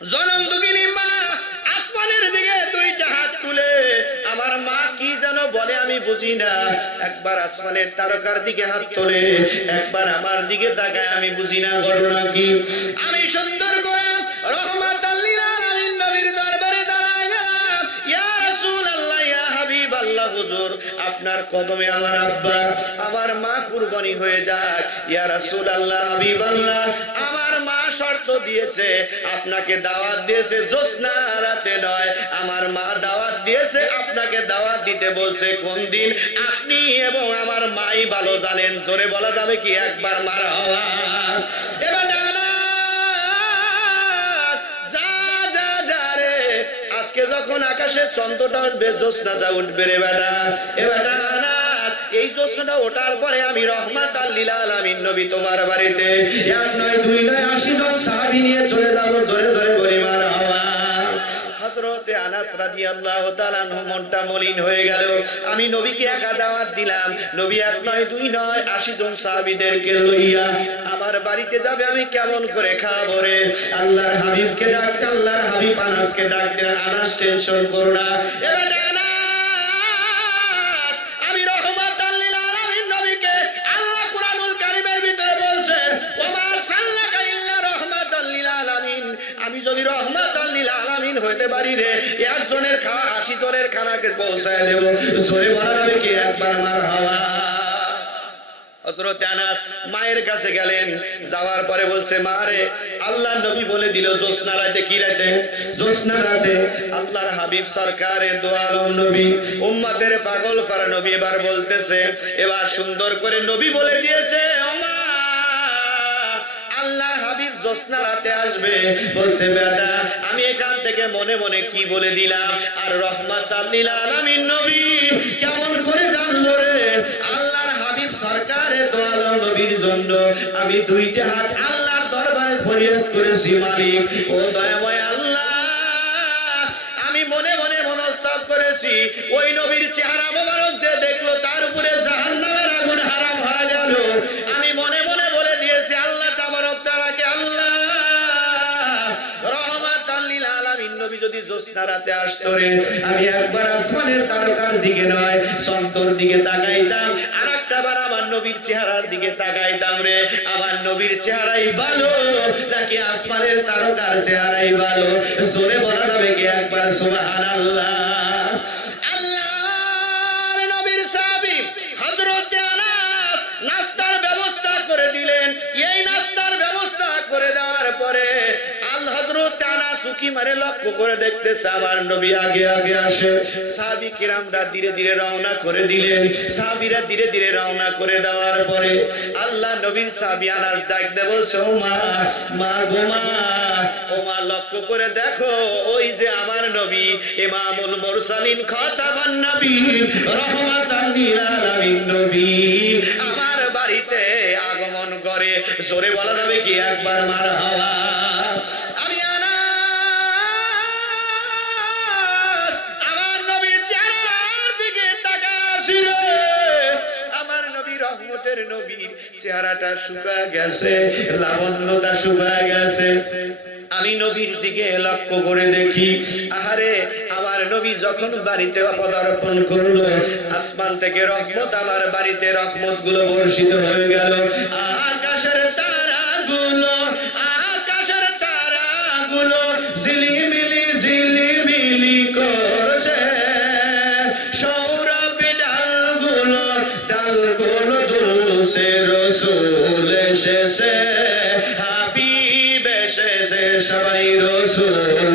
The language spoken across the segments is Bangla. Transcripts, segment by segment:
জনম দুঃখিনী মা আসমানের দিকে দুইটা হাত তুলে আমার মা কি যেন বলে আমি বুঝি না, একবার আসমানের তারকার দিকে হাত তোলে, একবার আমার দিকে তাকায়, আমি বুঝি না ঘটনা কি। আমি সুন্দর করে রহমাতাল লিল আলামিন নবীর দরবারে দাঁড়ায় গেলাম। ইয়া রাসূলুল্লাহ, ইয়া হাবিবাল্লাহ, হুজুর আপনার কদমে আমার আব্বা আমার মা কুরবানি হয়ে যাক। ইয়া রাসূলুল্লাহ, হাবিবাল্লাহ, আমার মা শর্ত দিয়েছে, আপনাকে দাওয়াত দিয়েছে জ্যোৎস্না রাতে নয়, আমার মা দাওয়াত দিয়েছে আপনাকে দাওয়াত দিতে বলছে কোন দিন, আপনি এবং আমার মাই ভালো জানেন। জোরে বলা যাবে কি একবার মারহাবা। এবার যা যা যা রে, আজকে যখন আকাশে চন্দ্রটা উঠবে, জ্যোৎস্নাটা উঠবে রে বেটা। এবার এই জ্যোৎস্নাটা ওঠার পরে আমি রহমাতাল লিল আলামিন নবী তোমার বাড়িতে এক নয় দুই নয় 80 জন সাহাবী নিয়ে চলে যাব। জোরে জোরে বলি মারহাবা। হযরতে আনাস রাদিয়াল্লাহু তাআলা আনহু মনটা মলিন হয়ে গেল। আমি নবীকে একা দাওয়াত দিলাম, নবী এক নয় দুই নয় 80 জন সাহাবীদেরকে লইয়া আমার বাড়িতে যাবে, আমি কেমন করে খাবো রে? আল্লাহর হাবিবকে ডাকতে, আল্লাহর হাবিব আনাসকে ডাকতে, আনাস টেনশন করো না। এবার আমি রহমাতাল লিল আলামিন নবীকে আল্লাহ কুরআনুল কারীমের ভিতরে বলছে, ওমা সাল্লাকা ইল্লা রহমাতাল লিল আলামিন, আমি যদি রহমাতাল লিল আলামিন হইতে পারি রে, একজনের খাওয়া 80 জনের খানাকে পৌঁছায় দেব। জোরে বলা যাবে কি একবার মারহাবা। হযরত আনাস মায়ের কাছে গেলেন, যাওয়ার পরে বলছে, মা রে, আল্লাহ নবী বলে দিল জ্যোৎস্না রাতে, কি রাতে? জ্যোৎস্না রাতে আল্লাহর হাবিব সরকারে দো আলম নবী, উম্মতের পাগল করা নবী এবার বলতেছে, এবার সুন্দর করে নবী বলে দিয়েছে, ও মা, আল্লাহর হাবিব জ্যোৎস্না রাতে আসবে। বলছে, বেটা আমি এখান থেকে মনে মনে কি বলে দিলাম, আর রহমাতাল লিল আলামিন নবী কেমন করে জানলো রে? আল্লাহর হাবিব সরকারে দো আলম নবীর জন্য আমি দুইটা হাত আল্লাহর দরবারে ফরিয়াদ করেছি, মালিক ও দয়াময় আল্লাহ, আমি মনে মনে মনস্তাব করেছি, ওই নবীর চেহারা মোবারক যে দেখলো তার উপরে জাহান্নামের আগুন হারাম হয়ে গেল। আমি মনে মনে বলে দিয়েছি আল্লাহ তাবারক তাআলাকে, আল্লাহ রহমাতাল লিল আলামিন নবী যদি জ্যোৎস্না রাতে আসতো রে, আমি একবার আসমানের তারকার দিকে নয় চন্দ্রের দিকে তাকাইতাম, আর একটাবার আমার নবীর চেহারার দিকে তাকাইতাম রে। আমার নবীর চেহারাই ভালো নাকি আসমানের তারকার চেহারাই ভালো? জোরে বলা যাবে কি একবার সুবহানাল্লাহ। আল্লাহর নবীর সাহাবী হযরত আনাস নাস্তার ব্যবস্থা করে দিলেন। এই নাস্তার ব্যবস্থা করে দেওয়ার পরে হযরত আনাস উকি মারে লক্ষ্য করে দেখতেছে আমার নবী আগে আগে আসে। সাহাবী কিরামরা ধীরে ধীরে রওনা করে দিলেন। সাহাবীরা ধীরে ধীরে রওনা করে দেওয়ার পরে আল্লাহ নবীর সাহাবী আনাস ডাকতে বলছে, ও মা, মা গো মা, ও মা লক্ষ্য করে দেখো, ওই যে আমার নবী ইমামুল মুরসালিন খাতামান নবীন রহমাতাল লিল আলামিন নবী আমার বাড়িতে আগমন করে। জোরে বলা যাবে কি একবার মারহাবা। আমি আনাস আমার নবীর চেহারার দিকে তাকাছি রে, আমার নবী রহমতের নবীর চেহারাটা শুকা গেছে, লাবণ্যতা শুকা গেছে। আমি নবীর দিকে লক্ষ্য করে দেখি, আহারে আমার নবী যখন বাড়িতে পদার্পণ করলো, আসমান থেকে রহমত আমার বাড়িতে রহমত গুলো বর্ষিত হয়ে গেল। আকাশের তারাগুলো, আকাশের তারাগুলো ঝিলিমিলি ঝিলিমিলি করছে, সৌরভী ডালগুলো ডালগুলো দুলছে, রসূল এসেছে, হাবিব এসেছে, সবাই রসূল।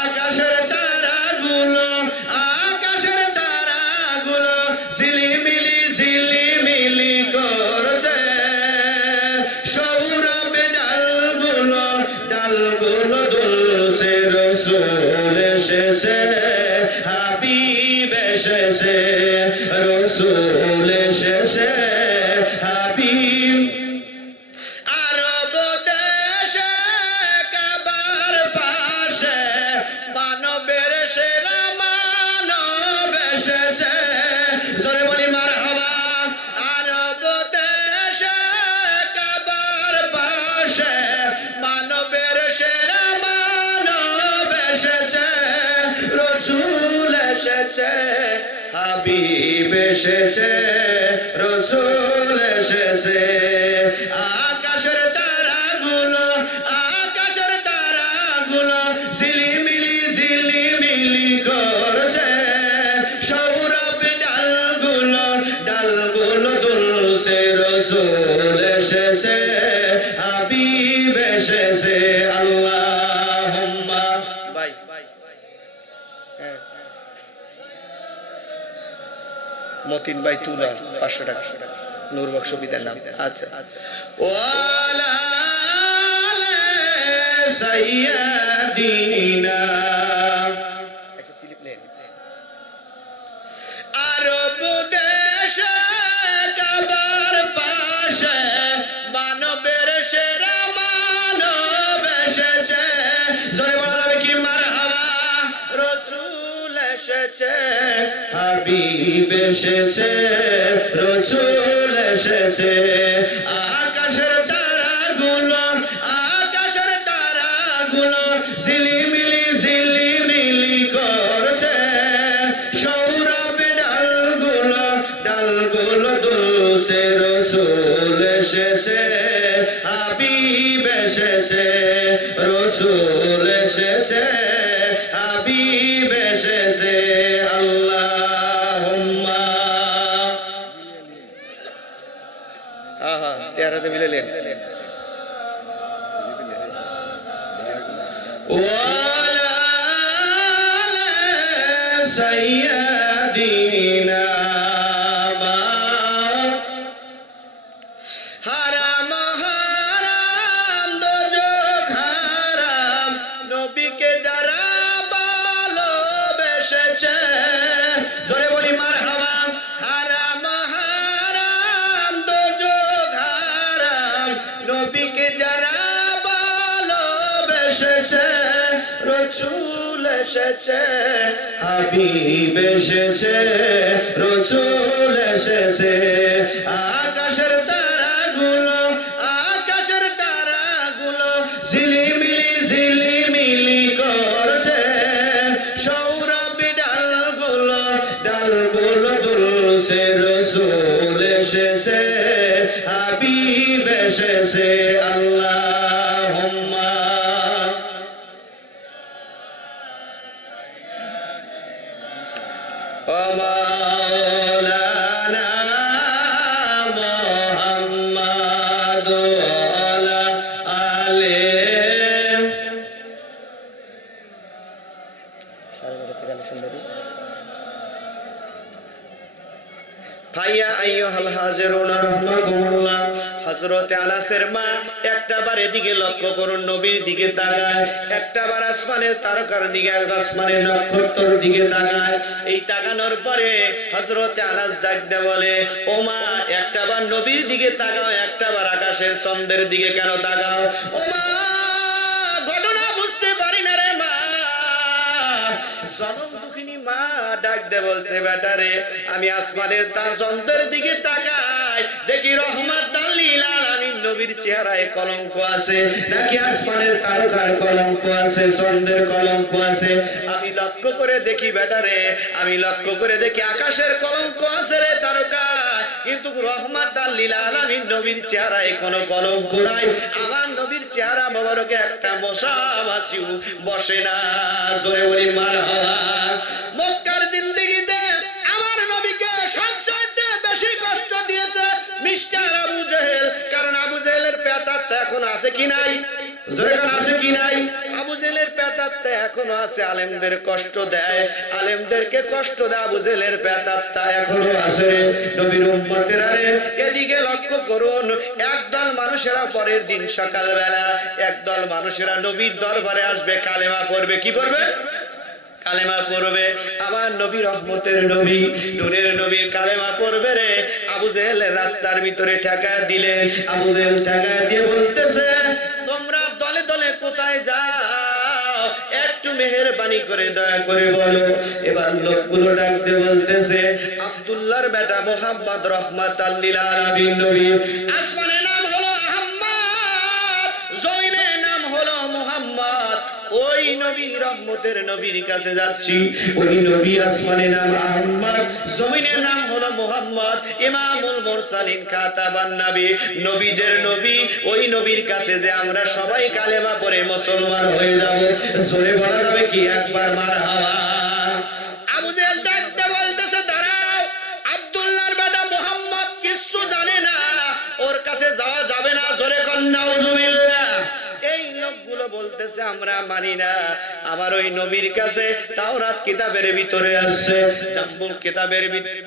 আকাশের তারাগুলো, আকাশের তারাগুলো ঝিলিমিলি ঝিলিমিলি করছে, সৌরভে ডালগুলো ডালগুলো দুলছে, রসূল এসেছে, হাবিব এসেছে, রসূল এসেছে, হাবিব। আরব দেশে কাবার পাশে মানবের সেরা মানব এসেছে, জোরে বলি মারহাবা। আরব দেশে কাবার পাশে রসুল এসেছে হাবিব এসেছে রসুল এসেছে আকাশের তারাগুলো ঝিলিমিলি করছে সৌরভ ডালগুলো দুলছে রসুল এসেছে হাবিব এসেছে আল্লাহুম্মা ভাই মতিন ভাই তুলা 500 টাকা নূর বক্স বিদার নাম আচ্ছা ওয়ালা সাইয়্যিদিনা একটা স্লিপ নেন আরব দেশে কাবার পাশে মানবের সেরা মানব এসেছে জোরে বলা যাবে কি মারহাবা রসুল এসেছে হাবিব এসেছে রসুল এসেছে আকাশের তারাগুলো ঝিলিমিলি করছে সৌরভ ডালগুলো দুলছে রসুল এসেছে হাবিব এসেছে রসুল এসেছে হাবিব এসেছে আল্লাহুম্মা হ্যাঁ তেরাতে মিলে লেন ওয়ালা সাইয়্যিদিনা হারাম দোজখ হারাম নবীকে যারা ভালোবেসেছে জোরে বলি মারহাবা হারাম দোজখ হারাম নবীকে যারা ভালোবেসেছে রসুল এসেছে হাবিব এসেছে রসুল এসেছে আকাশের তারাগুলো ঝিলিমিলি করছে সৌরভ ডালগুলো দুলছে রসুল এসেছে হাবিব এসেছে আল্লাহুম্মা মাওলানা মুহাম্মদ আলা আলে ভাইয়া আইয়ুহাল হাজিরুন রাহমাকুমুল্লাহ হযরতে আনাসের মা একটাবার এদিকে লক্ষ্য করুন নবীর দিকে তাকায় একটাবার আসমানের তারকার দিকে আসমানের নক্ষত্রের দিকে তাকায় এই তাকানোর পরে হযরতে আনাস ডাক দিয়ে বলে ও মা একটাবার নবীর দিকে তাকাও একটাবার আকাশের চন্দ্রের দিকে কেন তাকাও ও মা ঘটনা বুঝতে পারি না রে মা জনম দুঃখিনী মা ডাক দিয়ে বলছে বেটারে আমি আসমানের তার চন্দ্রের দিকে তাকাই দেখি রহমাতাল লিল আলামিন নবীর চেহারায় কলঙ্ক আছে নাকি আসমানের তারকার কলঙ্ক আছে চন্দ্রের কলঙ্ক আছে আমি লক্ষ্য করে দেখি বেটারে আমি লক্ষ্য করে দেখি আকাশের কলঙ্ক আছে রে তারকা কিন্তু রহমাতাল লিল আলামিন নবীর চেহারায় কোনো কলঙ্ক নাই আমার নবীর চেহারা মোবারকে একটা মশা মাছিও বসে না জোরে বলি মারহাবা মক্কার জিন্দেগিতে আমার নবীকে সবচেয়ে বেশি কষ্ট দিয়েছে মিস্টার আবু জেহেল কারণ আবু জেহেলের পেতাত্তা এখন আছে কি নাই জোরে কোন আছে কি নাই আবু জেহেলের পেতাত্তা এখনো আছে আলেমদের কষ্ট দেয় আলেমদেরকে কষ্ট দেয় আবু জেহেলের পেতাত্তা এখনো আছে নবীর উম্মতেরা রে এদিকে লক্ষ্য করুন একদল মানুষেরা পরের দিন সকালবেলা একদল মানুষেরা নবীর দরবারে আসবে কালেমা পড়বে কি পড়বে কালেমা পড়বে আমার নবী রহমতের নবী নূরের নবী কালেমা পড়বে রে আবু জেহেল রাস্তার ভিতরে ঠেকা দিলে আবু জেহেল ঠেকা দিয়ে বলতেছে তোমরা দলে দলে কোথায় যাও একটু মেহেরবানি করে দয়া করে বলো এবার লোকগুলো ডাক দিয়ে বলতেছে আব্দুল্লাহর বেটা মুহাম্মদ রহমাতাল লিল আলামিন নবী আসমানের নাম হলো আহমদ জমিনের নাম হলো মুহাম্মদ ওই নবী রহমতের নবীর কাছে যাচ্ছি। ওই নবী আসমানে নাম আহমদ, জমিনের নাম হলো মুহাম্মদ, ইমামুল মুরসালিন, খাতাবান নবী, নবীদের নবী। ওই নবীর কাছে যে আমরা সবাই কালেমা পড়ে মুসলমান হয়ে যাব। জোরে বলা যাবে কি একবার মারহাবা। আবু জেহেল ডাকতে বলতেছে, দাঁড়াও, আব্দুল্লাহর বেটা মুহাম্মদ কিচ্ছু জানে না, ওর কাছে যাওয়া যাবে না। জোরে কোন নাউজুবিল্লাহ। এই লোকগুলো বলতেছে আমরা মানি না। আমার ওই নবীর কাছে তাওরাত কিতাবের ভিতরে আছে, জাম্বুল কিতাবের ভিতরে